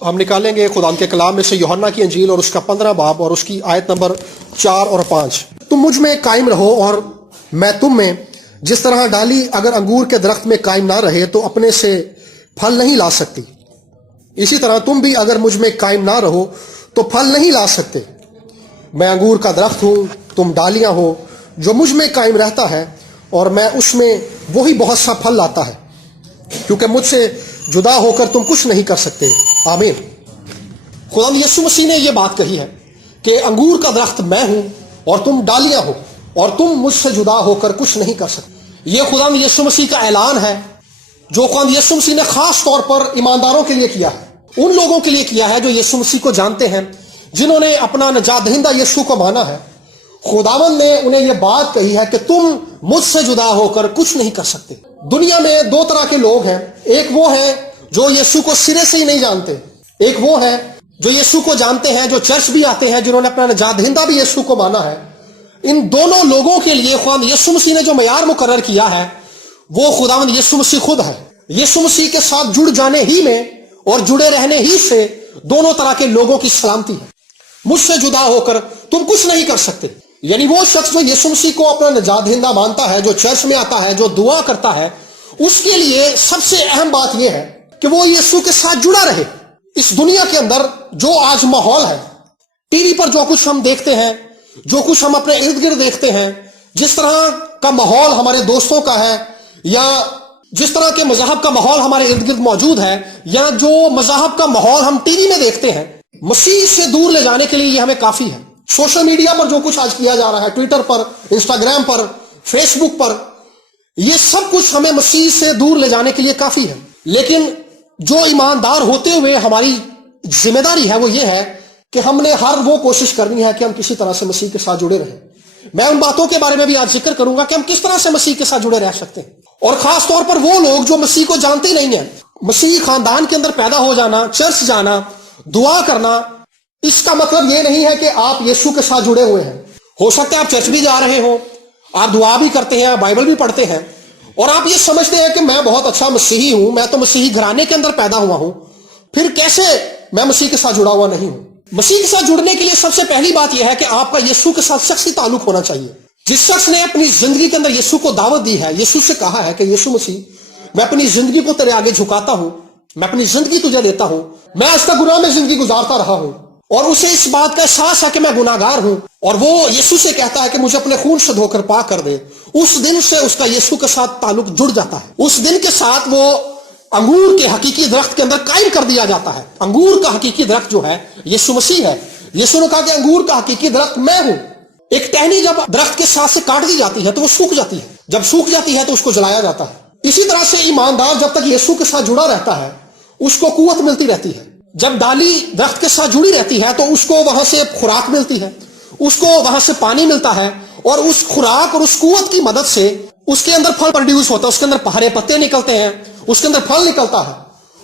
ہم نکالیں گے خدا کے کلام میں سے یوحنا کی انجیل اور اس کا 15 باب اور اس کی آیت نمبر 4 اور 5۔ تم مجھ میں قائم رہو اور میں تم میں، جس طرح ڈالی اگر انگور کے درخت میں قائم نہ رہے تو اپنے سے پھل نہیں لا سکتی، اسی طرح تم بھی اگر مجھ میں قائم نہ رہو تو پھل نہیں لا سکتے۔ میں انگور کا درخت ہوں، تم ڈالیاں ہو۔ جو مجھ میں قائم رہتا ہے اور میں اس میں، وہی بہت سا پھل لاتا ہے، کیونکہ مجھ سے جدا ہو کر تم کچھ نہیں کر سکتے۔ آمین۔ خدا یسوع مسیح نے یہ بات کہی ہے کہ انگور کا درخت میں ہوں اور تم ڈالیاں ہو، اور تم مجھ سے جدا ہو کر کچھ نہیں کر سکتے۔ یہ خدا یسوع مسیح کا اعلان ہے جو خدا یسوع مسیح نے خاص طور پر ایمانداروں کے لیے کیا ہے، ان لوگوں کے لیے کیا ہے جو یسوع مسیح کو جانتے ہیں، جنہوں نے اپنا نجات دہندہ یسوع کو مانا ہے۔ خداوند نے انہیں یہ بات کہی ہے کہ تم مجھ سے جدا ہو کر کچھ نہیں کر سکتے۔ دنیا میں دو طرح کے لوگ ہیں، ایک وہ ہیں جو یسوع کو سرے سے ہی نہیں جانتے، ایک وہ ہیں جو یسوع کو جانتے ہیں، جو چرچ بھی آتے ہیں، جنہوں نے اپنا نجات دہندہ بھی یسوع کو مانا ہے۔ ان دونوں لوگوں کے لیے خدا یسوع مسیح نے جو معیار مقرر کیا ہے وہ خداوند یسوع مسیح خود ہے۔ یسوع مسیح کے ساتھ جڑ جانے ہی میں اور جڑے رہنے ہی سے دونوں طرح کے لوگوں کی سلامتی ہے۔ مجھ سے جدا ہو کر تم کچھ نہیں کر سکتے، یعنی وہ شخص جو یسوع مسیح کو اپنا نجات دہندہ مانتا ہے، جو چرچ میں آتا ہے، جو دعا کرتا ہے، اس کے لیے سب سے اہم بات یہ ہے کہ وہ یسوع کے ساتھ جڑا رہے۔ اس دنیا کے اندر جو آج ماحول ہے، ٹی وی پر جو کچھ ہم دیکھتے ہیں، جو کچھ ہم اپنے ارد گرد دیکھتے ہیں، جس طرح کا ماحول ہمارے دوستوں کا ہے، یا جس طرح کے مذہب کا ماحول ہمارے ارد گرد موجود ہے، یا جو مذہب کا ماحول ہم ٹی وی میں دیکھتے ہیں، مسیح سے دور لے جانے کے لیے یہ ہمیں کافی ہے۔ سوشل میڈیا پر جو کچھ آج کیا جا رہا ہے، ٹویٹر پر، انسٹاگرام پر، فیس بک پر، یہ سب کچھ ہمیں مسیح سے دور لے جانے کے لیے کافی ہے۔ لیکن جو ایماندار ہوتے ہوئے ہماری ذمہ داری ہے وہ یہ ہے کہ ہم نے ہر وہ کوشش کرنی ہے کہ ہم کسی طرح سے مسیح کے ساتھ جڑے رہیں۔ میں ان باتوں کے بارے میں بھی آج ذکر کروں گا کہ ہم کس طرح سے مسیح کے ساتھ جڑے رہ سکتے ہیں، اور خاص طور پر وہ لوگ جو مسیح کو جانتے ہی نہیں ہیں۔ مسیح خاندان کے اندر پیدا ہو جانا، چرچ جانا، دعا کرنا، اس کا مطلب یہ نہیں ہے کہ آپ یسوع کے ساتھ جڑے ہوئے ہیں۔ ہو سکتا ہے آپ چرچ بھی جا رہے ہوں، آپ دعا بھی کرتے ہیں، بائبل بھی پڑھتے ہیں، اور آپ یہ سمجھتے ہیں کہ میں بہت اچھا مسیحی ہوں، میں تو مسیحی گھرانے کے اندر پیدا ہوا ہوں، پھر کیسے میں مسیح کے ساتھ جڑا ہوا نہیں ہوں؟ مسیح کے ساتھ جڑنے کے لیے سب سے پہلی بات یہ ہے کہ آپ کا یسوع کے ساتھ شخصی تعلق ہونا چاہیے۔ جس شخص نے اپنی زندگی کے اندر یسوع کو دعوت دی ہے، یسوع سے کہا ہے کہ یسوع مسیح، میں اپنی زندگی کو تیرے آگے جھکاتا ہوں، میں اپنی زندگی تجھے دیتا ہوں، میں آج تک گناہ میں زندگی گزارتا رہا ہوں، اور اسے اس بات کا احساس ہے کہ میں گناہگار ہوں، اور وہ یسوع سے کہتا ہے کہ مجھے اپنے خون سے دھو کر پاک کر دے، اس دن سے اس کا یسوع کے ساتھ تعلق جڑ جاتا ہے۔ اس دن کے ساتھ وہ انگور کے حقیقی درخت کے اندر قائم کر دیا جاتا ہے۔ انگور کا حقیقی درخت جو ہے یسوع مسیح ہے۔ یسوع نے کہا کہ انگور کا حقیقی درخت میں ہوں۔ ایک ٹہنی جب درخت کے ساتھ سے کاٹ دی جاتی ہے تو وہ سوکھ جاتی ہے، جب سوکھ جاتی ہے تو اس کو جلایا جاتا ہے۔ اسی طرح سے ایماندار جب تک یسوع کے ساتھ جڑا رہتا ہے اس کو قوت ملتی رہتی ہے۔ جب ڈالی درخت کے ساتھ جڑی رہتی ہے تو اس کو وہاں سے خوراک ملتی ہے، اس کو وہاں سے پانی ملتا ہے، اور اس خوراک اور اس قوت کی مدد سے اس کے اندر پھل پروڈیوس ہوتا ہے، اس کے اندر ہرے پتے نکلتے ہیں، اس کے اندر پھل نکلتا ہے،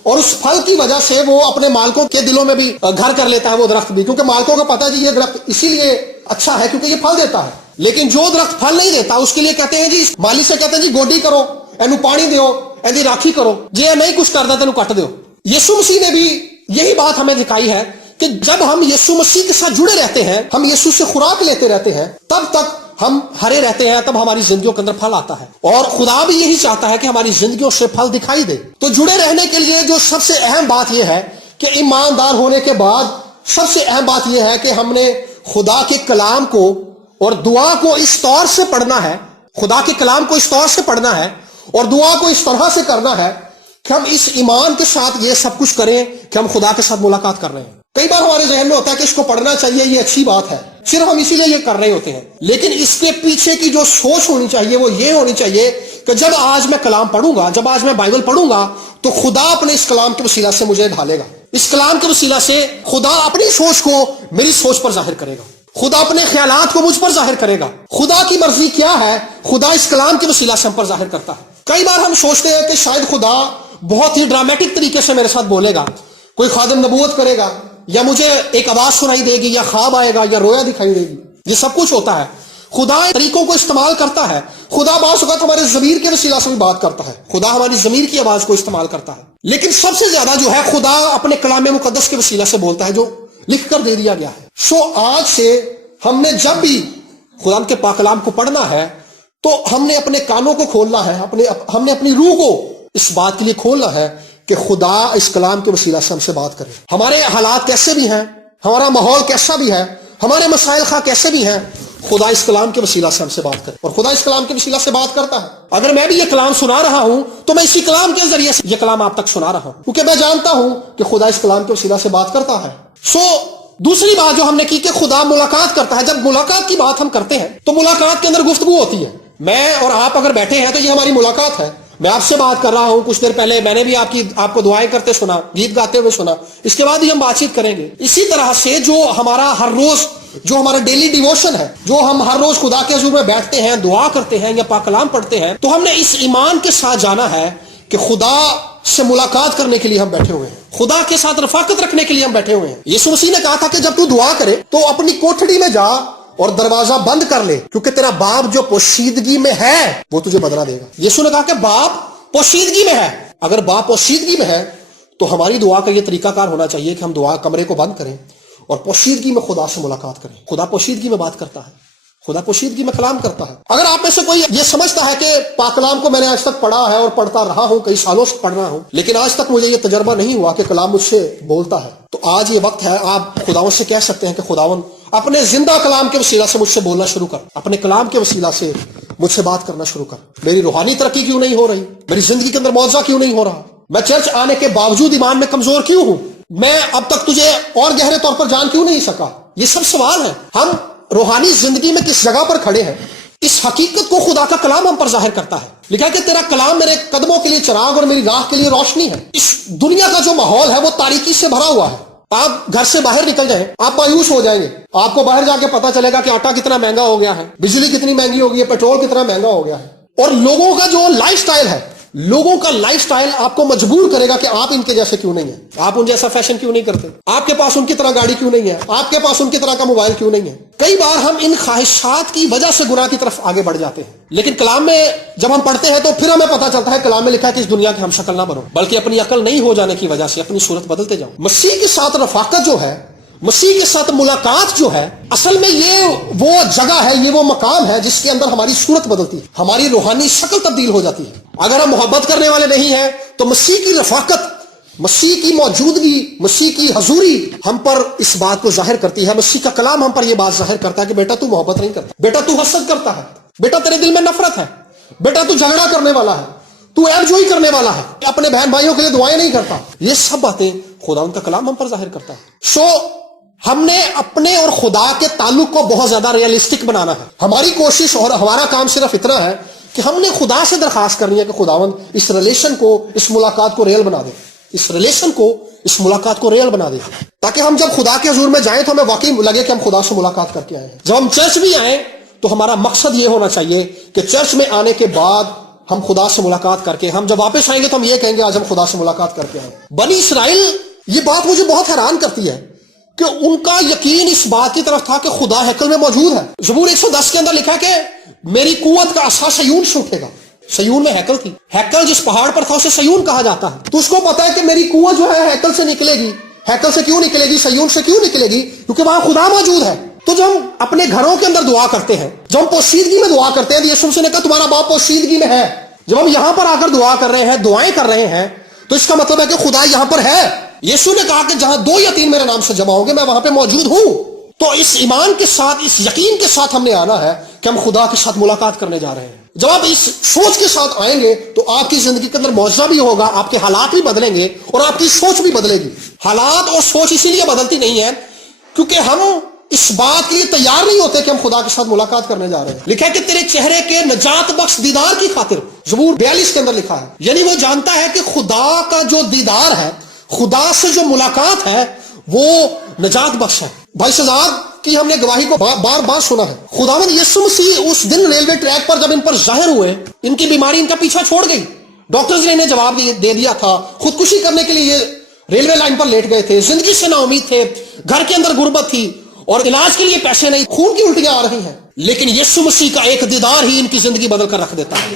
اور اس پھل کی وجہ سے وہ اپنے مالکوں کے دلوں میں بھی گھر کر لیتا ہے وہ درخت بھی، کیونکہ مالکوں کو پتا ہے جی یہ درخت اسی لیے اچھا ہے کیونکہ یہ پھل دیتا ہے۔ لیکن جو درخت پھل نہیں دیتا اس کے لیے کہتے ہیں جی، مالی سے کہتے ہیں جی گوڈی کرو، اینو پانی دیو، ایندی راکھی کرو، جی نہیں کچھ کردا تینوں کٹ دیو۔ یسوع مسیح نے بھی یہی بات ہمیں دکھائی ہے کہ جب ہم یسوع مسیح کے ساتھ جڑے رہتے ہیں، ہم یسوع سے خوراک لیتے رہتے ہیں، تب تک ہم ہرے رہتے ہیں، تب ہماری زندگیوں کے اندر پھل آتا ہے، اور خدا بھی یہی چاہتا ہے کہ ہماری زندگیوں سے پھل دکھائی دے۔ تو جڑے رہنے کے لیے جو سب سے اہم بات یہ ہے کہ ایماندار ہونے کے بعد سب سے اہم بات یہ ہے کہ ہم نے خدا کے کلام کو اور دعا کو اس طور سے پڑھنا ہے، خدا کے کلام کو اس طور سے پڑھنا ہے اور دعا کو اس طرح سے کرنا ہے کہ ہم اس ایمان کے ساتھ یہ سب کچھ کریں کہ ہم خدا کے ساتھ ملاقات کر رہے ہیں۔ کئی بار ہمارے ذہن میں ہوتا ہے کہ اس کو پڑھنا چاہیے، یہ اچھی بات ہے، صرف ہم اسی لیے یہ کر رہے ہوتے ہیں، لیکن اس کے پیچھے کی جو سوچ ہونی چاہیے وہ یہ ہونی چاہیے کہ جب آج میں کلام پڑھوں گا، جب آج میں بائبل پڑھوں گا، تو خدا اپنے اس کلام کے وسیلہ سے مجھے ڈھالے گا، اس کلام کے وسیلہ سے خدا اپنی سوچ کو میری سوچ پر ظاہر کرے گا، خدا اپنے خیالات کو مجھ پر ظاہر کرے گا۔ خدا کی مرضی کیا ہے خدا اس کلام کے وسیلہ سے ہم پر ظاہر کرتا ہے۔ کئی بار ہم سوچتے ہیں کہ شاید خدا بہت ہی ڈرامیٹک طریقے سے میرے ساتھ بولے گا، کوئی خادم نبوت کرے گا، یا مجھے ایک آواز سنائی دے گی، یا خواب آئے گا، یا رویا دکھائی دے گی، یہ سب کچھ ہوتا ہے۔ خدا طریقوں کو استعمال کرتا ہے خدا بعض اوقات ہمارے ضمیر کے وسیلہ سے بھی بات کرتا ہے، خدا ہماری ضمیر کی آواز کو استعمال کرتا ہے، لیکن سب سے زیادہ جو ہے خدا اپنے کلام مقدس کے وسیلہ سے بولتا ہے جو لکھ کر دے دیا گیا ہے۔ سو آج سے ہم نے جب بھی خدا کے پاک کلام کو پڑھنا ہے تو ہم نے اپنے کانوں کو کھولنا ہے، ہم نے اپنی روح کو اس بات کے لیے کھولنا ہے کہ خدا اس کلام کے وسیلہ سے ہم سے بات کرے۔ ہمارے حالات کیسے بھی ہیں، ہمارا ماحول کیسا بھی ہے، ہمارے مسائل خواہ کیسے بھی ہیں، خدا اس کلام کے وسیلہ سے ہم سے بات کرے، اور خدا اس کلام کے وسیلہ سے بات کرتا ہے۔ اگر میں بھی یہ کلام سنا رہا ہوں تو میں اسی کلام کے ذریعے سے یہ کلام آپ تک سنا رہا ہوں، کیونکہ میں جانتا ہوں کہ خدا اس کلام کے وسیلہ سے بات کرتا ہے۔ سو دوسری بات جو ہم نے کی کہ خدا ملاقات کرتا ہے۔ جب ملاقات کی بات ہم کرتے ہیں تو ملاقات کے اندر گفتگو ہوتی ہے۔ میں اور آپ اگر بیٹھے ہیں تو یہ ہماری ملاقات ہے، میں آپ سے بات کر رہا ہوں، کچھ دیر پہلے میں نے بھی آپ کو دعائیں کرتے سنا، گیت گاتے ہوئے سنا، اس کے بعد ہی ہم بات چیت کریں گے۔ اسی طرح سے جو ہمارا ہر روز جو ہمارا ڈیلی ڈیووشن ہے، جو ہم ہر روز خدا کے حضور میں بیٹھتے ہیں، دعا کرتے ہیں یا پاک کلام پڑھتے ہیں، تو ہم نے اس ایمان کے ساتھ جانا ہے کہ خدا سے ملاقات کرنے کے لیے ہم بیٹھے ہوئے ہیں، خدا کے ساتھ رفاقت رکھنے کے لیے ہم بیٹھے ہوئے ہیں۔ یسوع مسیح نے کہا تھا کہ جب تو دعا کرے تو اپنی کوٹھڑی میں جا اور دروازہ بند کر لے، کیونکہ تیرا باپ جو پوشیدگی میں ہے وہ تجھے بدلہ دے گا۔ یسوع نے کہا کہ باپ پوشیدگی میں ہے۔ اگر باپ پوشیدگی میں ہے تو ہماری دعا کا یہ طریقہ کار ہونا چاہیے کہ ہم دعا کمرے کو بند کریں اور پوشیدگی میں خدا سے ملاقات کریں۔ خدا پوشیدگی میں بات کرتا ہے، خدا پوشیدگی میں کلام کرتا ہے۔ اگر آپ میں سے کوئی یہ سمجھتا ہے کہ پاک کلام کو میں نے آج تک پڑھا ہے اور پڑھتا رہا ہوں، کئی سالوں سے پڑھ رہا ہوں، لیکن آج تک مجھے یہ تجربہ نہیں ہوا کہ کلام مجھ سے بولتا ہے، تو آج یہ وقت ہے آپ خداوند سے کہہ سکتے ہیں کہ خداوند اپنے زندہ کلام کے وسیلہ سے مجھ سے بولنا شروع کر، اپنے کلام کے وسیلہ سے مجھ سے بات کرنا شروع کر۔ میری روحانی ترقی کیوں نہیں ہو رہی؟ میری زندگی کے اندر معجزہ کیوں نہیں ہو رہا؟ میں چرچ آنے کے باوجود ایمان میں کمزور کیوں ہوں؟ میں اب تک تجھے اور گہرے طور پر جان کیوں نہیں سکا؟ یہ سب سوال ہیں۔ ہم روحانی زندگی میں کس جگہ پر کھڑے ہیں، اس حقیقت کو خدا کا کلام ہم پر ظاہر کرتا ہے۔ لکھا ہے کہ تیرا کلام میرے قدموں کے لیے چراغ اور میری راہ کے لیے روشنی ہے۔ اس دنیا کا جو ماحول ہے وہ تاریکی سے بھرا ہوا ہے۔ آپ گھر سے باہر نکل جائیں، آپ مایوس ہو جائیں گے۔ آپ کو باہر جا کے پتا چلے گا کہ آٹا کتنا مہنگا ہو گیا ہے، بجلی کتنی مہنگی ہو گئی ہے، پیٹرول کتنا مہنگا ہو گیا ہے، اور لوگوں کا جو لائف سٹائل ہے، لوگوں کا لائف سٹائل آپ کو مجبور کرے گا کہ آپ ان کے جیسے کیوں نہیں ہیں، آپ ان جیسا فیشن کیوں نہیں کرتے، آپ کے پاس ان کی طرح گاڑی کیوں نہیں ہے، آپ کے پاس ان کی طرح کا موبائل کیوں نہیں ہے۔ کئی بار ہم ان خواہشات کی وجہ سے گناہ کی طرف آگے بڑھ جاتے ہیں، لیکن کلام میں جب ہم پڑھتے ہیں تو پھر ہمیں پتا چلتا ہے کلام میں لکھا ہے کہ اس دنیا کے ہم شکل نہ بنو، بلکہ اپنی عقل نہیں ہو جانے کی وجہ سے اپنی صورت بدلتے جاؤ۔ مسیح کے ساتھ رفاقت جو ہے، مسیح کے ساتھ ملاقات جو ہے، اصل میں یہ وہ جگہ ہے، یہ وہ مقام ہے جس کے اندر ہماری صورت بدلتی ہے، ہماری روحانی شکل تبدیل ہو جاتی ہے۔ اگر ہم محبت کرنے والے نہیں ہیں تو مسیح کی رفاقت، مسیح کی موجودگی، مسیح کی حضوری ہم پر اس بات کو ظاہر کرتی ہے۔ مسیح کا کلام ہم پر یہ بات ظاہر کرتا ہے کہ بیٹا تو محبت نہیں کرتا، بیٹا تو حسد کرتا ہے، بیٹا تیرے دل میں نفرت ہے، بیٹا تو جھگڑا کرنے والا ہے، تو عیب جوئی کرنے والا ہے، اپنے بہن بھائیوں کے لیے دعائیں نہیں کرتا۔ یہ سب باتیں خدا ان کا کلام ہم پر ظاہر کرتا ہے۔ سو ہم نے اپنے اور خدا کے تعلق کو بہت زیادہ ریئلسٹک بنانا ہے۔ ہماری کوشش اور ہمارا کام صرف اتنا ہے کہ ہم نے خدا سے درخواست کرنی ہے کہ خداوند اس ریلیشن کو، اس ملاقات کو ریئل بنا دے، اس ریلیشن کو، اس ملاقات کو ریئل بنا دے، تاکہ ہم جب خدا کے حضور میں جائیں تو ہمیں واقعی لگے کہ ہم خدا سے ملاقات کر کے آئے ہیں۔ جب ہم چرچ بھی آئیں تو ہمارا مقصد یہ ہونا چاہیے کہ چرچ میں آنے کے بعد ہم خدا سے ملاقات کر کے، ہم جب واپس آئیں گے تو ہم یہ کہیں گے آج ہم خدا سے ملاقات کر کے آئے۔ بنی اسرائیل، یہ بات مجھے بہت حیران کرتی ہے کہ ان کا یقین اس بات کی طرف تھا کہ خدا ہیکل میں موجود ہے۔ زبور 110 کے اندر لکھا ہے کہ میری قوت کا عصا سیون سے اٹھے گا۔ سیون میں ہیکل تھی، ہیکل جس پہاڑ پر تھا اسے سیون کہا جاتا ہے۔ تو اس کو پتا ہے کہ میری قوت جو ہے ہیکل سے نکلے گی۔ ہیکل سے کیوں نکلے گی، سیون سے کیوں نکلے گی؟ کیونکہ وہاں خدا موجود ہے۔ تو جب ہم اپنے گھروں کے اندر دعا کرتے ہیں، جب ہم پوشیدگی میں دعا کرتے ہیں، تو یسوع نے کہا تمہارا باپ پوشیدگی میں ہے۔ جب ہم یہاں پر آ کر دعا کر رہے ہیں، دعائیں کر رہے ہیں، تو اس کا مطلب ہے کہ خدا یہاں پر ہے۔ یسوع نے کہا کہ جہاں 2 یا 3 میرے نام سے جمع ہوں گے میں وہاں پہ موجود ہوں۔ تو اس ایمان کے ساتھ، اس یقین کے ساتھ ہم نے آنا ہے کہ ہم خدا کے ساتھ ملاقات کرنے جا رہے ہیں۔ جب آپ اس سوچ کے ساتھ آئیں گے تو آپ کی زندگی کے اندر معجزہ بھی ہوگا، آپ کے حالات بھی بدلیں گے اور آپ کی سوچ بھی بدلے گی۔ حالات اور سوچ اسی لیے بدلتی نہیں ہے کیونکہ ہم اس بات کے لیے تیار نہیں ہوتے کہ ہم خدا کے ساتھ ملاقات کرنے جا رہے ہیں۔ لکھا ہے کہ تیرے چہرے کے نجات بخش دیدار کی خاطر، زبور 42 کے اندر لکھا ہے۔ یعنی وہ جانتا ہے کہ خدا کا جو دیدار ہے، خدا سے جو ملاقات ہے، وہ نجات بخش ہے۔ بھائی شہزاد کی ہم نے گواہی کو بار بار سنا ہے۔ خداوند یسوع مسیح اس دن ریلوے ٹریک پر جب ان پر ظاہر ہوئے، ان کی بیماری ان کا پیچھا چھوڑ گئی، ڈاکٹرز نے انہیں جواب دے دیا تھا، خودکشی کرنے کے لیے یہ ریلوے لائن پر لیٹ گئے تھے، زندگی سے نا امید تھے، گھر کے اندر غربت تھی اور علاج کے لیے پیسے نہیں، خون کی الٹیاں آ رہی ہیں، لیکن یسوع مسیح کا ایک دیدار ہی ان کی زندگی بدل کر رکھ دیتا ہے.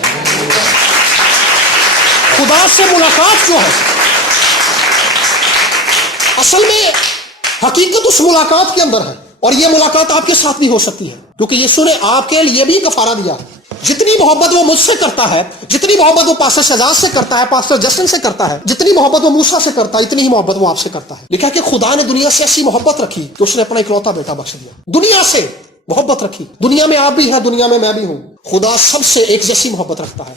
خدا سے ملاقات جو ہے اصل میں حقیقت اس ملاقات کے اندر ہے, اور یہ ملاقات آپ کے ساتھ بھی ہو سکتی ہے, کیونکہ یسوع نے آپ کے لیے بھی کفارہ دیا. جتنی محبت وہ مجھ سے کرتا ہے, جتنی محبت وہ پاسٹر شہزاد سے کرتا ہے, پاسٹر جسٹن سے کرتا ہے, جتنی محبت وہ موسیٰ سے کرتا ہے, اتنی ہی محبت وہ آپ سے کرتا ہے. لکھا کہ خدا نے دنیا سے ایسی محبت رکھی کہ اس نے اپنا اکلوتا بیٹا بخش دیا. دنیا سے محبت رکھی. دنیا میں آپ بھی ہیں, دنیا میں میں بھی ہوں. خدا سب سے ایک جیسی محبت رکھتا ہے.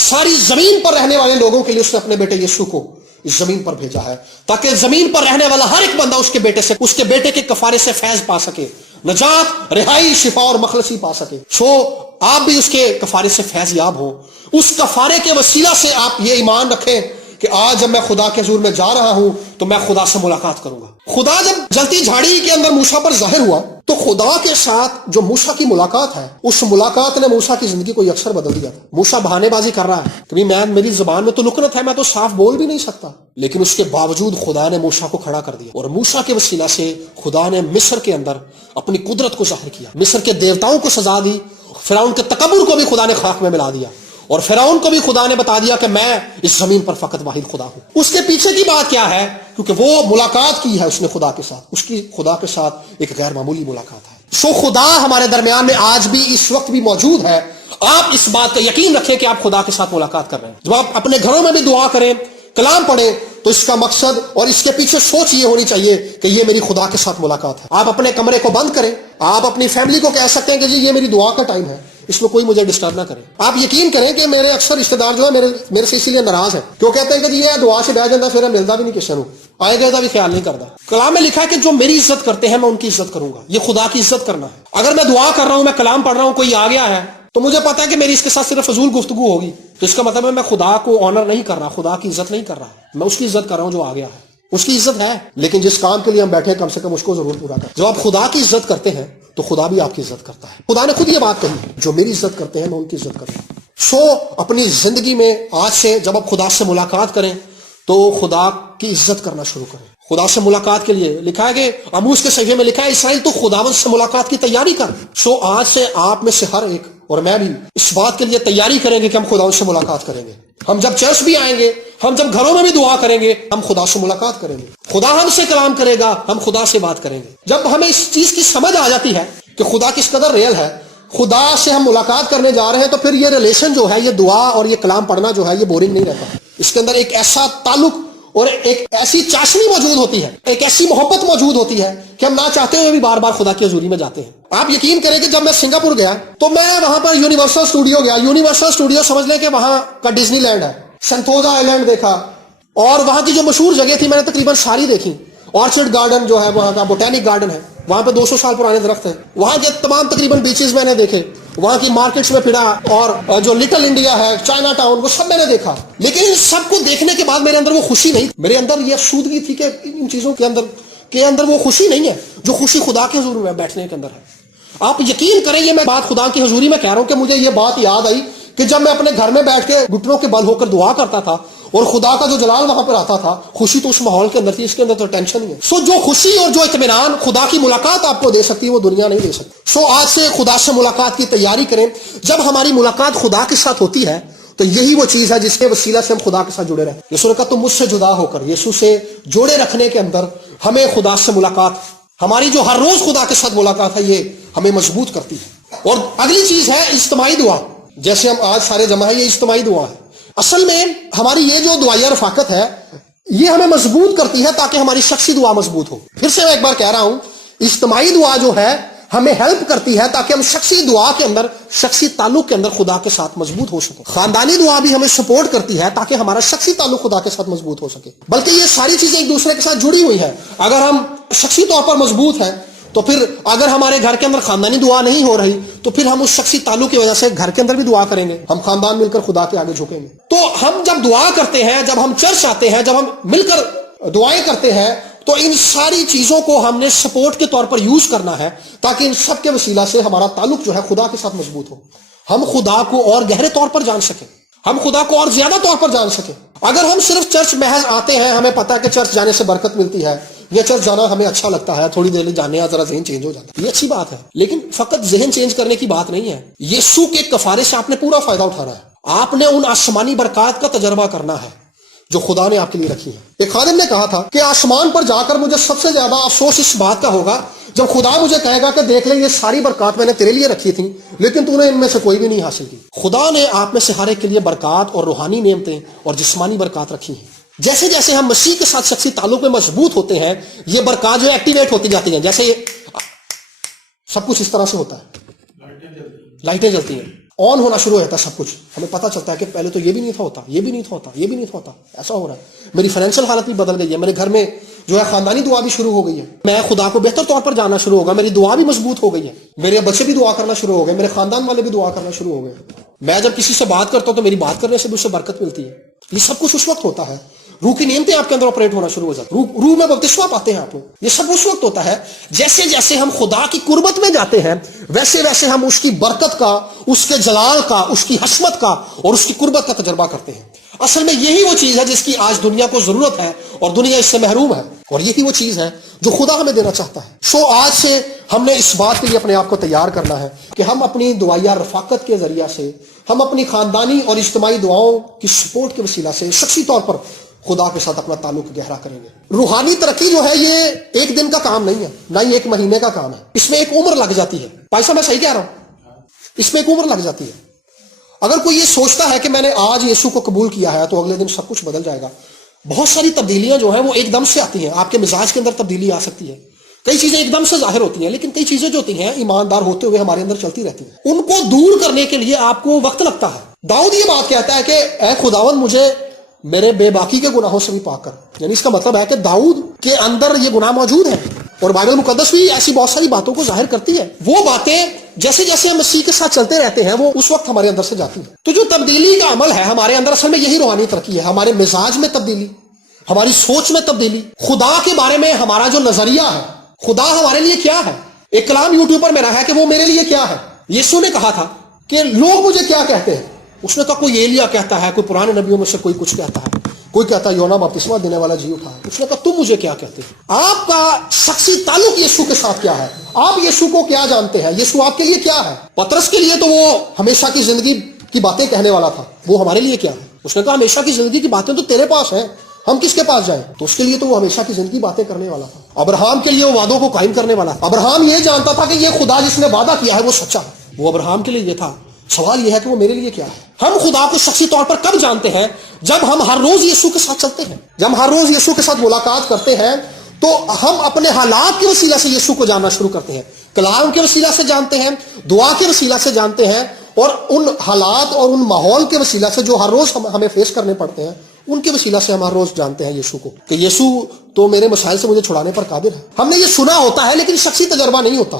ساری زمین پر رہنے والے لوگوں کے لیے اس نے اپنے بیٹے یسوع کو اس زمین پر بھیجا ہے, تاکہ زمین پر رہنے والا ہر ایک بندہ اس کے بیٹے کے کفارے سے فیض پا سکے, نجات, رہائی, شفا اور مخلصی پا سکے. آپ بھی اس کے کفارے سے فیض یاب ہو. اس کفارے کے وسیلہ سے آپ یہ ایمان رکھیں کہ آج جب میں خدا کے حضور میں جا رہا ہوں تو میں خدا سے ملاقات کروں گا. خدا جب جلتی جھاڑی کے اندر موسیٰ پر ظاہر ہوا تو خدا کے ساتھ جو موسیٰ کی ملاقات ہے, اس ملاقات نے موسیٰ کی زندگی کو یکسر بدل دیا تھا. موسیٰ بہانے بازی کر رہا ہے کہ میری زبان میں تو لکنت ہے, میں تو صاف بول بھی نہیں سکتا, لیکن اس کے باوجود خدا نے موسیٰ کو کھڑا کر دیا, اور موسیٰ کے وسیلہ سے خدا نے مصر کے اندر اپنی قدرت کو ظاہر کیا. مصر کے دیوتاؤں کو سزا دی, فرعون کے تکبر کو بھی خدا نے خاک میں ملا دیا, اور فرعون کو بھی خدا نے بتا دیا کہ میں اس زمین پر فقط واحد خدا ہوں. اس کے پیچھے کی بات کیا ہے؟ کیونکہ وہ ملاقات کی ہے اس نے خدا کے ساتھ. اس کی خدا کے ساتھ ایک غیر معمولی ملاقات ہے. خدا ہمارے درمیان میں آج بھی اس وقت بھی موجود ہے. آپ اس بات کا یقین رکھیں کہ آپ خدا کے ساتھ ملاقات کر رہے ہیں. جب آپ اپنے گھروں میں بھی دعا کریں, کلام پڑھیں, تو اس کا مقصد اور اس کے پیچھے سوچ یہ ہونی چاہیے کہ یہ میری خدا کے ساتھ ملاقات ہے. آپ اپنے کمرے کو بند کریں, آپ اپنی فیملی کو کہہ سکتے ہیں کہ جی یہ میری دعا کا ٹائم ہے, اس میں کوئی مجھے ڈسٹرب نہ کرے. آپ یقین کریں کہ میرے اکثر رشتہ دار جو ہے میرے سے اسی لیے ناراض ہے, کیوں کہتے ہیں کہ جی یہ دعا سے بہ جاتا, پھر ملتا بھی نہیں کسی کو, آئے گئے کا بھی خیال نہیں کرتا. کلام میں لکھا ہے کہ جو میری عزت کرتے ہیں میں ان کی عزت کروں گا. یہ خدا کی عزت کرنا ہے. اگر میں دعا کر رہا ہوں, میں کلام پڑھ رہا ہوں, کوئی آ گیا ہے تو مجھے پتا ہے کہ میری اس کے ساتھ صرف فضول گفتگو ہوگی, تو اس کا مطلب ہے میں خدا کو آنر نہیں کر رہا, خدا کی عزت نہیں کر رہا, میں اس کی عزت کر رہا ہوں جو آ گیا ہے. اس کی عزت ہے, لیکن جس کام کے لیے ہم بیٹھے کم سے کم اس کو ضرور پورا کریں. جب آپ خدا کی عزت کرتے ہیں تو خدا بھی آپ کی عزت کرتا ہے. خدا نے خود یہ بات کہی, جو میری عزت کرتے ہیں میں ان کی عزت کرتا ہوں. اپنی زندگی میں آج سے جب آپ خدا سے ملاقات کریں تو خدا کی عزت کرنا شروع کریں. خدا سے ملاقات کے لیے لکھا ہے کہ آموز کے صحیفے میں لکھا ہے, اسرائیل تو خداوند سے ملاقات کی تیاری کر. آج سے آپ میں سے ہر ایک اور میں بھی اس بات کے لیے تیاری کریں گے کہ ہم خدا سے ملاقات کریں گے. ہم جب چرچ بھی آئیں گے, ہم جب گھروں میں بھی دعا کریں گے, ہم خدا سے ملاقات کریں گے. خدا ہم سے کلام کرے گا, ہم خدا سے بات کریں گے. جب ہمیں اس چیز کی سمجھ آ جاتی ہے کہ خدا کس قدر ریئل ہے, خدا سے ہم ملاقات کرنے جا رہے ہیں, تو پھر یہ ریلیشن جو ہے, یہ دعا اور یہ کلام پڑھنا جو ہے, یہ بورنگ نہیں رہتا. اس کے اندر ایک ایسا تعلق اور ایک ایسی چاشنی موجود ہوتی ہے, ایک ایسی محبت موجود ہوتی ہے کہ ہم نہ چاہتے ہوئے بھی بار بار خدا کی حضوری میں جاتے ہیں. آپ یقین کریں کہ جب میں سنگاپور گیا تو میں وہاں پر یونیورسل اسٹوڈیو گیا. یونیورسل اسٹوڈیو سمجھ لیں کہ وہاں کا ڈزنی لینڈ ہے. سنتوزا آئی لینڈ دیکھا, اور وہاں کی جو مشہور جگہ تھی میں نے تقریباً ساری دیکھی. آرچرڈ گارڈن جو ہے وہاں کا, بوٹینک گارڈن ہے, وہاں پہ 200 سال پرانے درخت ہیں. وہاں کے تمام تقریباً بیچز میں نے دیکھے, وہاں کی مارکیٹس میں پھرا, اور جو لٹل انڈیا ہے, چائنا ٹاؤن, وہ سب میں نے دیکھا. لیکن ان سب کو دیکھنے کے بعد میرے اندر وہ خوشی نہیں, میرے اندر یہ افسردگی تھی کہ ان چیزوں کے اندر وہ خوشی نہیں ہے جو خوشی خدا کے حضور میں بیٹھنے کے اندر ہے. آپ یقین کریں, یہ میں بات خدا کی حضوری میں کہہ رہا ہوں کہ مجھے یہ بات یاد آئی کہ جب میں اپنے گھر میں بیٹھ کے گھٹنوں کے بل ہو کر دعا کرتا تھا اور خدا کا جو جلال وہاں پر آتا تھا, خوشی تو اس ماحول کے اندر تھی, اس کے اندر تو ٹینشن ہی ہے. جو خوشی اور جو اطمینان خدا کی ملاقات آپ کو دے سکتی ہے وہ دنیا نہیں دے سکتی. آج سے خدا سے ملاقات کی تیاری کریں. جب ہماری ملاقات خدا کے ساتھ ہوتی ہے تو یہی وہ چیز ہے جس کے وسیلہ سے ہم خدا کے ساتھ جڑے رہے. یسوع نے کہا تم مجھ سے جدا ہو کر, یسوع سے جوڑے رکھنے کے اندر ہمیں خدا سے ملاقات, ہماری جو ہر روز خدا کے ساتھ ملاقات ہے, یہ ہمیں مضبوط کرتی ہے. اور اگلی چیز ہے اجتماعی دعا. جیسے ہم آج سارے جمع ہیں, یہ اجتماعی دعا ہے. اصل میں ہماری یہ جو دعائیہ رفاقت ہے یہ ہمیں مضبوط کرتی ہے تاکہ ہماری شخصی دعا مضبوط ہو. پھر سے میں ایک بار کہہ رہا ہوں, اجتماعی دعا جو ہے ہمیں ہیلپ کرتی ہے تاکہ ہم شخصی دعا کے اندر, شخصی تعلق کے اندر خدا کے ساتھ مضبوط ہو سکیں. خاندانی دعا بھی ہمیں سپورٹ کرتی ہے تاکہ ہمارا شخصی تعلق خدا کے ساتھ مضبوط ہو سکے. بلکہ یہ ساری چیزیں ایک دوسرے کے ساتھ جڑی ہوئی ہیں. اگر ہم شخصی طور پر مضبوط ہیں تو پھر اگر ہمارے گھر کے اندر خاندانی دعا نہیں ہو رہی تو پھر ہم اس شخصی تعلق کی وجہ سے گھر کے اندر بھی دعا کریں گے, ہم خاندان مل کر خدا کے آگے جھکیں گے. تو ہم جب دعا کرتے ہیں, جب ہم چرچ آتے ہیں, جب ہم مل کر دعائیں کرتے ہیں, تو ان ساری چیزوں کو ہم نے سپورٹ کے طور پر یوز کرنا ہے تاکہ ان سب کے وسیلہ سے ہمارا تعلق جو ہے خدا کے ساتھ مضبوط ہو. ہم خدا کو اور گہرے طور پر جان سکیں, ہم خدا کو اور زیادہ طور پر جان سکیں. اگر ہم صرف چرچ محض آتے ہیں, ہمیں پتا ہے کہ چرچ جانے سے برکت ملتی ہے, یہ چرچ جانا ہمیں اچھا لگتا ہے، تھوڑی دیر جانے ذرا ذہن چینج ہو جاتا ہے، یہ اچھی بات ہے، لیکن فقط ذہن چینج کرنے کی بات نہیں ہے. یسوع کے کفارے سے آپ نے پورا فائدہ اٹھانا ہے. آپ نے ان آسمانی برکات کا تجربہ کرنا ہے جو خدا نے آپ کے لیے رکھی ہے. ایک خادم نے کہا تھا کہ آسمان پر جا کر مجھے سب سے زیادہ افسوس اس بات کا ہوگا جب خدا مجھے کہے گا کہ دیکھ لے یہ ساری برکات میں نے تیرے لیے رکھی تھیں لیکن تو نے ان میں سے کوئی بھی نہیں حاصل کی. خدا نے آپ میں سے ہر ایک کے لیے برکات اور روحانی نعمتیں اور جسمانی برکات رکھی ہیں. جیسے جیسے ہم مسیح کے ساتھ شخصی تعلق میں مضبوط ہوتے ہیں یہ برکات جو ایکٹیویٹ ہوتی جاتی ہیں. جیسے سب کچھ اس طرح سے ہوتا ہے، لائٹیں جلتی ہیں، آن ہونا شروع ہو جاتا ہے سب کچھ. ہمیں پتہ چلتا ہے کہ پہلے تو یہ بھی نہیں تھا ہوتا، یہ بھی نہیں تھا ہوتا، یہ بھی نہیں تھا ہوتا، ایسا ہو رہا ہے. میری فائنینشیل حالت بھی بدل گئی ہے، میرے گھر میں جو ہے خاندانی دعا بھی شروع ہو گئی ہے، میں خدا کو بہتر طور پر جاننا شروع ہوگا، میری دعا بھی مضبوط ہو گئی ہے، میرے بچے بھی دعا کرنا شروع ہو گئے، میرے خاندان والے بھی دعا کرنا شروع ہو گئے. میں جب کسی سے بات کرتا ہوں تو میری بات کرنے سے بھی اسے برکت ملتی ہے. یہ سب کچھ اس وقت ہوتا ہے روح کی نعمتیں آپ کے اندر آپریٹ ہونا شروع ہو جاتی ہیں، روح میں بپتسمہ پاتے ہیں آپ لوگ. یہ سب اس وقت ہوتا ہے جیسے جیسے ہم خدا کی قربت میں جاتے ہیں ویسے ویسے ہم اس کی برکت کا، اس کے جلال کا، اس کی حشمت کا اور اس کی قربت کا تجربہ کرتے ہیں. اصل میں یہی وہ چیز ہے جس کی آج دنیا کو ضرورت ہے اور دنیا اس سے محروم ہے، اور یہی وہ چیز ہے جو خدا ہمیں دینا چاہتا ہے. سو آج سے ہم نے اس بات کے لیے اپنے آپ کو تیار کرنا ہے کہ ہم اپنی دعائیہ رفاقت کے ذریعہ سے، ہم اپنی خاندانی اور اجتماعی دعاؤں کی سپورٹ کے وسیلہ سے شخصی طور پر خدا کے ساتھ اپنا تعلق گہرا کریں گے. روحانی ترقی جو ہے یہ ایک دن کا کام نہیں ہے، نہ ہی ایک مہینے کا کام ہے، اس میں ایک عمر لگ جاتی ہے. بھائی صاحب میں صحیح کہہ رہا ہوں؟ اس میں ایک عمر لگ جاتی ہے. اگر کوئی یہ سوچتا ہے کہ میں نے آج یسوع کو قبول کیا ہے تو اگلے دن سب کچھ بدل جائے گا، بہت ساری تبدیلیاں جو ہیں وہ ایک دم سے آتی ہیں. آپ کے مزاج کے اندر تبدیلی آ سکتی ہے، کئی چیزیں ایک دم سے ظاہر ہوتی ہیں، لیکن کئی چیزیں جو ہوتی ہیں ایماندار ہوتے ہوئے ہمارے اندر چلتی رہتی ہیں. ان کو دور کرنے کے لیے آپ کو وقت لگتا ہے. داؤد یہ بات کہتا ہے کہ اے خداوند مجھے میرے بے باکی کے گناہوں سے بھی پاک کر. یعنی اس کا مطلب ہے کہ داؤد کے اندر یہ گناہ موجود ہیں، اور بائبل مقدس بھی ایسی بہت ساری باتوں کو ظاہر کرتی ہے. وہ باتیں جیسے جیسے ہم مسیح کے ساتھ چلتے رہتے ہیں وہ اس وقت ہمارے اندر سے جاتی ہیں. تو جو تبدیلی کا عمل ہے ہمارے اندر، اصل میں یہی روحانی ترقی ہے. ہمارے مزاج میں تبدیلی، ہماری سوچ میں تبدیلی، خدا کے بارے میں ہمارا جو نظریہ ہے، خدا ہمارے لیے کیا ہے. ایک کلام یوٹیوب پر میرا ہے کہ وہ میرے لیے کیا ہے. یسوع نے کہا تھا کہ لوگ مجھے کیا کہتے ہیں. اس نے کہا کوئی ایلیا کہتا ہے، کوئی پرانے نبیوں میں سے کوئی کچھ کہتا ہے، کوئی کہتا ہے یونا بپتسمہ دینے والا جی اٹھا ہے. اس نے کہا تم مجھے کیا کہتے ہیں. آپ کا شخصی تعلق یسوع کے ساتھ کیا ہے؟ آپ یسوع کو کیا جانتے ہیں؟ یسوع آپ کے لیے کیا ہے؟ پترس کے لیے تو وہ ہمیشہ کی زندگی کی باتیں کہنے والا تھا، وہ ہمارے لیے کیا ہے؟ اس نے کہا ہمیشہ کی زندگی کی باتیں تو تیرے پاس ہیں، ہم کس کے پاس جائیں؟ تو اس کے لیے تو وہ ہمیشہ کی زندگی باتیں کرنے والا تھا. ابراہیم کے لیے وہ وعدوں کو قائم کرنے والا تھا. ابراہیم یہ جانتا تھا کہ یہ خدا جس نے وعدہ کیا ہے وہ سچا ہے. وہ ابراہیم کے لیے یہ تھا. سوال یہ ہے کہ وہ میرے لیے کیا ہے؟ ہم خدا کو شخصی طور پر کب جانتے ہیں؟ جب ہم ہر روز یسوع کے ساتھ چلتے ہیں، جب ہم ہر روز یسوع کے ساتھ ملاقات کرتے ہیں تو ہم اپنے حالات کے وسیلہ سے یسوع کو جاننا شروع کرتے ہیں. کلام کے وسیلہ سے جانتے ہیں، دعا کے وسیلہ سے جانتے ہیں، اور ان حالات اور ان ماحول کے وسیلہ سے جو ہر روز ہمیں فیس کرنے پڑتے ہیں ان کے وسیلہ سے ہم ہر روز جانتے ہیں یسوع کو کہ یسوع تو میرے مسائل سے مجھے چھڑانے پر قادر ہے. ہم نے یہ سنا ہوتا ہے لیکن شخصی تجربہ نہیں ہوتا.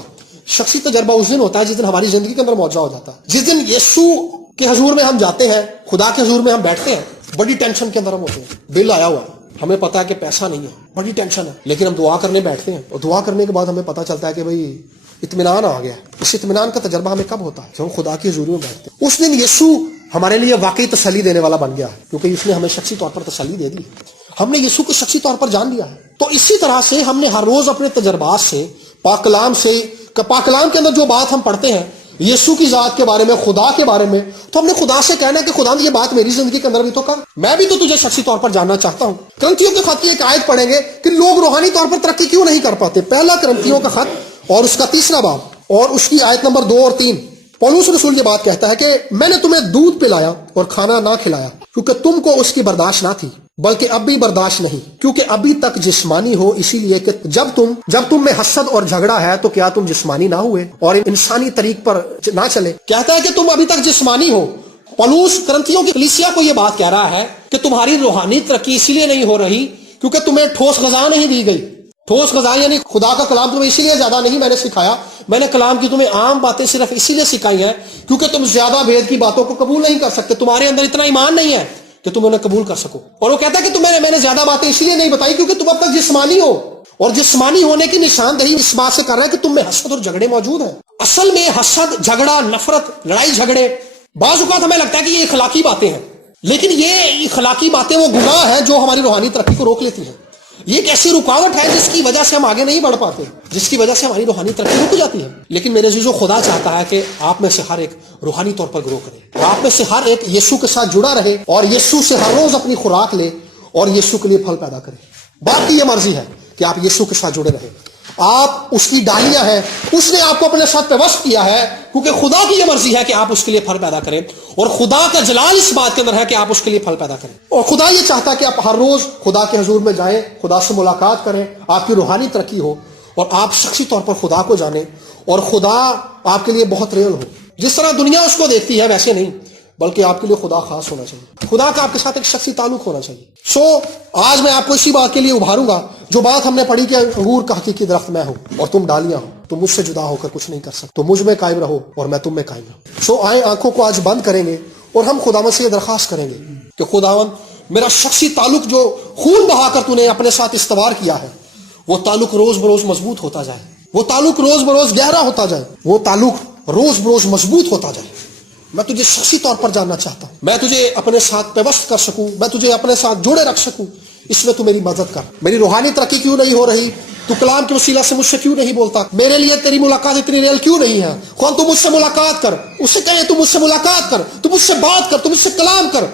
شخصی تجربہ اس دن ہوتا ہے جس دن ہماری زندگی کے اندر موجہ ہو جاتا ہے، جس دن یسوع کے حضور میں ہم جاتے ہیں، خدا کے حضور میں ہم بیٹھتے ہیں. بڑی ٹینشن کے اندر ہم ہوتے ہیں، بل آیا ہوا ہے، ہمیں پتا ہے کہ پیسہ نہیں ہے، بڑی ٹینشن ہے، لیکن ہم دعا کرنے بیٹھتے ہیں اور دعا کرنے کے بعد ہمیں پتا چلتا ہے کہ بھئی اطمینان آ گیا. اس اطمینان کا تجربہ ہمیں کب ہوتا ہے؟ جب ہم خدا کی حضوری میں بیٹھتے ہیں. اس دن یسوع ہمارے لیے واقعی تسلی دینے والا بن گیا ہے، کیونکہ اس نے ہمیں شخصی طور پر تسلی دے دی. ہم نے یسوع کو شخصی طور پر جان لیا ہے. تو اسی طرح سے ہم نے ہر روز اپنے تجربات سے، پاک کلام سے، پاک کلام کے اندر جو بات ہم پڑھتے ہیں یسوع کی ذات کے بارے میں، خدا کے بارے میں، تو ہم نے خدا سے کہنا ہے کہ خدا یہ بات میری زندگی کے اندر بھی تو کر، میں بھی تو تجھے شخصی طور پر جاننا چاہتا ہوں. کرنتھیوں کے خط کی ایک آیت پڑھیں گے کہ لوگ روحانی طور پر ترقی کیوں نہیں کر پاتے. پہلا کرنتھیوں کا خط اور اس کا 3 باب اور اس کی آیت نمبر 2 اور 3. پولس رسول یہ بات کہتا ہے کہ میں نے تمہیں دودھ پلایا اور کھانا نہ کھلایا کیونکہ تم کو اس کی برداشت نہ تھی، بلکہ اب بھی برداشت نہیں، کیونکہ ابھی تک جسمانی ہو، اسی لیے کہ جب تم میں حسد اور جھگڑا ہے تو کیا تم جسمانی نہ ہوئے اور انسانی طریق پر نہ چلے. کہتا ہے کہ تم ابھی تک جسمانی ہو. پولس کرنتھیوں کی کلیسیا کو یہ بات کہہ رہا ہے کہ تمہاری روحانی ترقی اسی لیے نہیں ہو رہی کیونکہ تمہیں ٹھوس غذا نہیں دی گئی. ٹھوس غذا یعنی خدا کا کلام تمہیں اسی لیے زیادہ نہیں میں نے سکھایا، میں نے کلام کی تمہیں عام باتیں صرف اسی لیے سکھائی ہیں کیونکہ تم زیادہ بھید کی باتوں کو قبول نہیں کر سکتے، تمہارے اندر اتنا ایمان نہیں ہے کہ تم انہیں قبول کر سکو. اور وہ کہتا ہے کہ میں نے زیادہ باتیں اسی لیے نہیں بتائی کیونکہ تم اب تک جسمانی ہو، اور جسمانی ہونے کی نشاندہی اس بات سے کر رہا ہے کہ تم میں حسد اور جھگڑے موجود ہیں. اصل میں حسد، جھگڑا، نفرت، لڑائی جھگڑے بعض اوقات ہمیں لگتا ہے کہ یہ اخلاقی باتیں ہیں، لیکن یہ اخلاقی باتیں وہ گناہ ہیں جو ہماری روحانی ترقی کو روک لیتی ہیں. یہ ایک ایسی رکاوٹ ہے جس کی وجہ سے ہم آگے نہیں بڑھ پاتے، جس کی وجہ سے ہماری روحانی ترقی رک جاتی ہے. لیکن میرے عزیزو، خدا چاہتا ہے کہ آپ میں سے ہر ایک روحانی طور پر گرو کرے، آپ میں سے ہر ایک یسوع کے ساتھ جڑا رہے اور یسوع سے ہر روز اپنی خوراک لے اور یسوع کے لیے پھل پیدا کرے. باپ کی یہ مرضی ہے کہ آپ یسوع کے ساتھ جڑے رہیں. آپ اس کی ڈالیاں ہیں، اس نے آپ کو اپنے ساتھ پیوست کیا ہے، کیونکہ خدا کی یہ مرضی ہے کہ آپ اس کے لیے پھل پیدا کریں، اور خدا کا جلال اس بات کے اندر ہے کہ آپ اس کے لیے پھل پیدا کریں. اور خدا یہ چاہتا ہے کہ آپ ہر روز خدا کے حضور میں جائیں، خدا سے ملاقات کریں، آپ کی روحانی ترقی ہو اور آپ شخصی طور پر خدا کو جانیں اور خدا آپ کے لیے بہت ریئل ہو. جس طرح دنیا اس کو دیکھتی ہے ویسے نہیں، بلکہ آپ کے لیے خدا خاص ہونا چاہیے، خدا کا آپ کے ساتھ ایک شخصی تعلق ہونا چاہیے. آج میں آپ کو اسی بات کے لیے ابھاروں گا جو بات ہم نے پڑھی کہ انگور کا حقیقی درخت میں ہوں اور تم ڈالیاں ہو، تم مجھ سے جدا ہو کر کچھ نہیں کر سکتے، تم مجھ میں قائم رہو اور میں تم میں قائم رہوں. آئیں آنکھوں کو آج بند کریں گے اور ہم خداوند سے یہ درخواست کریں گے کہ خداوند میرا شخصی تعلق جو خون بہا کر تو نے اپنے ساتھ استوار کیا ہے، وہ تعلق روز بروز مضبوط ہوتا جائے، وہ تعلق روز بروز گہرا ہوتا جائے، وہ تعلق روز بروز مضبوط ہوتا جائے. میں تجھے شخصی طور پر جاننا چاہتا ہوں، میں تجھے اپنے ساتھ پیوست کر سکوں، میں تجھے اپنے ساتھ جوڑے رکھ سکوں. اس میں تو میری مدد کر. میری روحانی ترقی کیوں نہیں ہو رہی؟ تو کلام کے وسیلہ سے مجھ سے کیوں نہیں بولتا؟ میرے لیے تیری ملاقات اتنی ریئل کیوں نہیں ہے؟ کون تو مجھ سے ملاقات کر، اس سے کہے تو مجھ سے ملاقات کر، تو مجھ سے بات کر، تو مجھ سے کلام کر،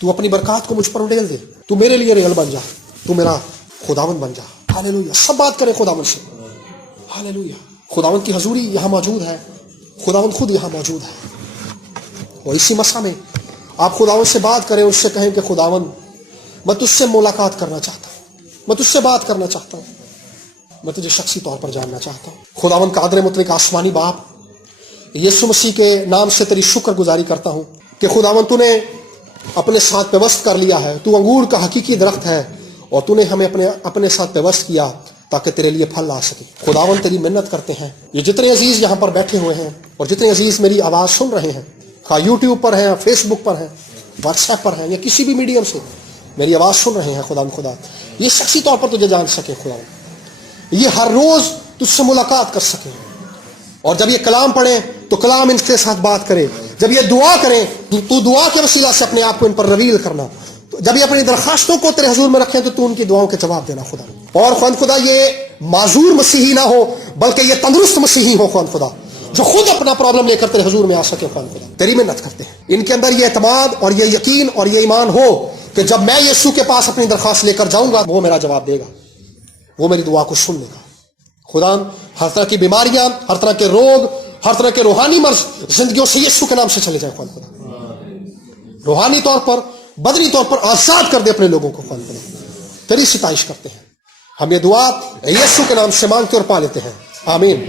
تو اپنی برکات کو مجھ پر اڈیل دے، تو میرے لیے ریئل بن جا، تو میرا خداوند بن جا. ہاللیلویہ. سب بات کریں خداوند سے. ہاللیلویہ. خداوند کی حضوری یہاں موجود ہے، خداوند خود یہاں موجود ہے، اور اسی مسا میں آپ خداوند سے بات کریں، اس سے کہیں کہ خداوند میں تجھ سے ملاقات کرنا چاہتا ہوں، میں تجھ سے بات کرنا چاہتا ہوں، میں تجھے شخصی طور پر جاننا چاہتا ہوں. خداوند قادر مطلق آسمانی باپ، یسوع مسیح کے نام سے تیری شکر گزاری کرتا ہوں کہ خداوند تو نے اپنے ساتھ پیوست کر لیا ہے، تو انگور کا حقیقی درخت ہے اور تو نے ہمیں اپنے ساتھ پیوست کیا تاکہ تیرے لیے پھل لا سکے. خداوند تیری منت کرتے ہیں، یہ جتنے عزیز یہاں پر بیٹھے ہوئے ہیں اور جتنے عزیز میری آواز سن رہے ہیں، خواہ یوٹیوب پر ہیں، فیس بک پر ہیں، واٹس ایپ پر ہیں، یا کسی بھی میڈیم سے میری آواز سن رہے ہیں، خدا یہ شخصی طور پر تجھے جان سکے، خدا یہ ہر روز تجھ سے ملاقات کر سکے، اور جب یہ کلام پڑھیں تو کلام ان کے ساتھ بات کرے، جب یہ دعا کریں تو دعا کے وسیلہ سے اپنے آپ کو ان پر رویل کرنا، جب یہ اپنی درخواستوں کو تیرے حضور میں رکھیں تو ان کی دعاؤں کے جواب دینا خدا. اور خدا یہ معذور مسیحی نہ ہو بلکہ یہ تندرست مسیحی ہو، خدا جو خود اپنا پرابلم لے کر تیرے حضور میں آ سکے. خدا تیری منت کرتے ہیں، ان کے اندر یہ اعتماد اور یہ یقین اور یہ ایمان ہو کہ جب میں یسوع کے پاس اپنی درخواست لے کر جاؤں گا وہ میرا جواب دے گا، وہ میری دعا کو سن لے گا. خدا ہر طرح کی بیماریاں، ہر طرح کے روگ، ہر طرح کے روحانی مرض زندگیوں سے یسوع کے نام سے چلے جائیں. خدا روحانی طور پر، بدنی طور پر آزاد کر دے اپنے لوگوں کو. خدا تیری ستائش کرتے ہیں، ہم یہ دعا یسوع کے نام سے مانگتے اور پا لیتے ہیں، آمین.